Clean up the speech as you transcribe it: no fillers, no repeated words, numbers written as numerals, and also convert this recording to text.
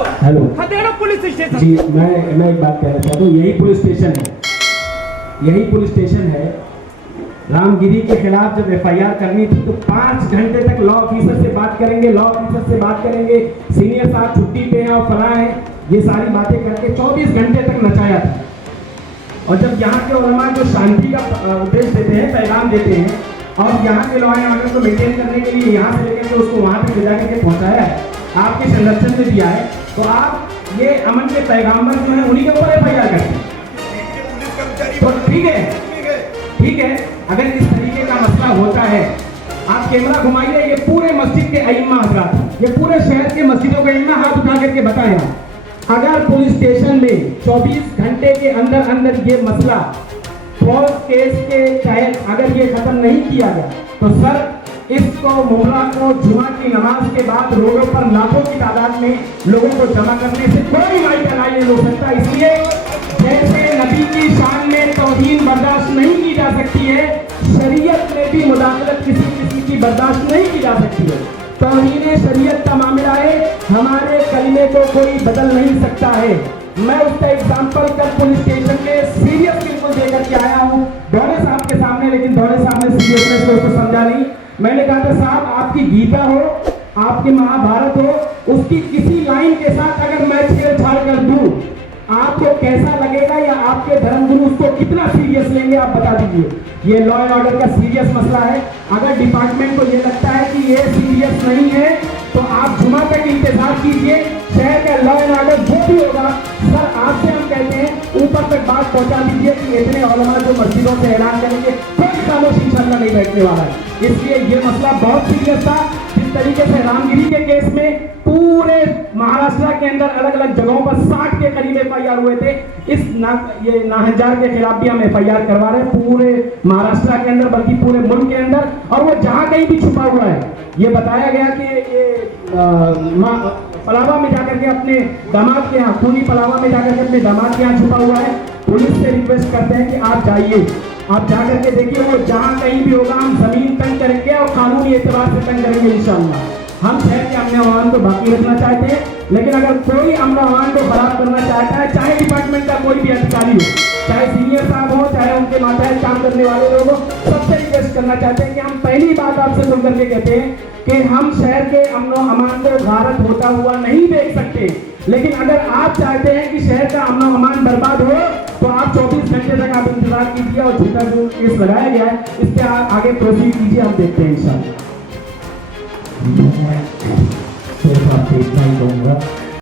Hello खदेड़ो police station. जी, मैं एक बात कहना चाहता हूँ। यही पुलिस स्टेशन है, यही पुलिस स्टेशन है। रामगिरी के खिलाफ जब एफआईआर करनी थी तो 5 घंटे तक लॉ ऑफिसर से बात करेंगे, लॉ ऑफिसर से बात करेंगे, सीनियर साहब छुट्टी पे हैं और फलां हैं, ये सारी बातें करके 24 घंटे तक नचाया था। और जब यहाँ के उलमा जो शांति का उपदेश देते हैं, पैगाम देते हैं, और यहाँ के लॉ एंड ऑर्डर को मेंटेन करने के लिए यहाँ से लेकर के उसको वहाँ तक ले जा करके पहुँचाया है, आपके संरक्षण में दिया है, तो आप ये अमन के पैगाम्बर जो है उन्हीं के ऊपर एफआईआर करते हैं। तो ठीक है, अगर इस तरीके का मसला होता है, आप कैमरा घुमाइए, ये पूरे मस्जिद के अइम्मा हज़रात, ये पूरे शहर के मस्जिदों के अइम्मा हाथ उठा करके बताएं, अगर पुलिस स्टेशन में 24 घंटे के अंदर अंदर ये मसला फॉल्स केस के तहत अगर ये खत्म नहीं किया गया तो सर इसको मुमरा को जुमा की नमाज के बाद रोडों पर लाखों की तादाद में लोगों को जमा करने से कोई माइका नहीं हो सकता। इसलिए जैसे नबी की शान में तौहीन बर्दाश्त नहीं की जा सकती है, शरीयत में भी मुदाखलत किसी की बर्दाश्त नहीं की जा सकती है। तौहीन शरीयत का मामला है, हमारे कलमे को कोई बदल नहीं सकता है। मैं उसका एग्जाम्पल कल पुलिस स्टेशन में सीरियस बिल्कुल देकर के आया हूँ दौड़े साहब के सामने, लेकिन दौड़े साहब ने सीरियसनेस को उसको समझा नहीं। मैंने कहा था साहब, आपकी गीता हो, आपकी महाभारत हो, उसकी किसी लाइन के साथ अगर मैं छेड़छाड़ कर दूं, आपको कैसा लगेगा या आपके धर्मगुरु उसको कितना सीरियस लेंगे, आप बता दीजिए। ये लॉ एंड ऑर्डर का सीरियस मसला है। अगर डिपार्टमेंट को ये लगता है कि ये सीरियस नहीं है तो आप जुमा तक इंतजार कीजिए, शहर का लॉ एंड ऑर्डर जो भी होगा, सर आपसे हम कहते हैं ऊपर तक बात पहुंचा दीजिए कि इतने उलमा जो मस्जिदों से ऐलान करेंगे, कोई खामोश इंशाअल्लाह नहीं बैठने वाला है। इसलिए ये मसला बहुत सीरियस था। जिस तरीके से रामगिरी के केस में पूरे महाराष्ट्र के अंदर अलग अलग जगहों पर 60 के करीब एफआईआर हुए थे, ये नाहजार के खिलाफ भी हम एफआईआर करवा रहे हैं पूरे महाराष्ट्र के अंदर, बल्कि पूरे मुल्क के अंदर। और वो जहां कहीं भी छुपा हुआ है, ये बताया गया कि ये पलावा में जाकर के अपने दामाद के यहाँ, खूनी पलावा में जाकर के अपने दामाद के यहाँ छुपा हुआ है। पुलिस से रिक्वेस्ट करते हैं कि आप जाइए, आप जाकर के देखिए, वो जहां कहीं भी होगा हम जमीन तंग करेंगे और कानूनी एतबार से तंग करेंगे इंशाअल्लाह। हम शहर के अमन अमान को बाकी रखना चाहते हैं, लेकिन अगर कोई अमन अमान को खराब करना चाहता है, चाहे डिपार्टमेंट का कोई भी अधिकारी हो, चाहे सीनियर साहब हो, चाहे उनके मातहत काम करने वाले लोग हो, सबसे रिक्वेस्ट करना चाहते हैं कि हम पहली बात आपसे सुन करके कहते हैं कि हम शहर के अमन अमान को गारत होता हुआ नहीं देख सकते। लेकिन अगर आप चाहते हैं कि शहर का अमन अमान बर्बाद हो तो आप 24 घंटे तक आप इंतजार कीजिए, और झूठा जो केस लगाया गया है इस पे आप आगे प्रोसीड कीजिए, हम देखते हैं इंशाअल्लाह। मैं सिर्फ आपसे इतना ही कहूँगा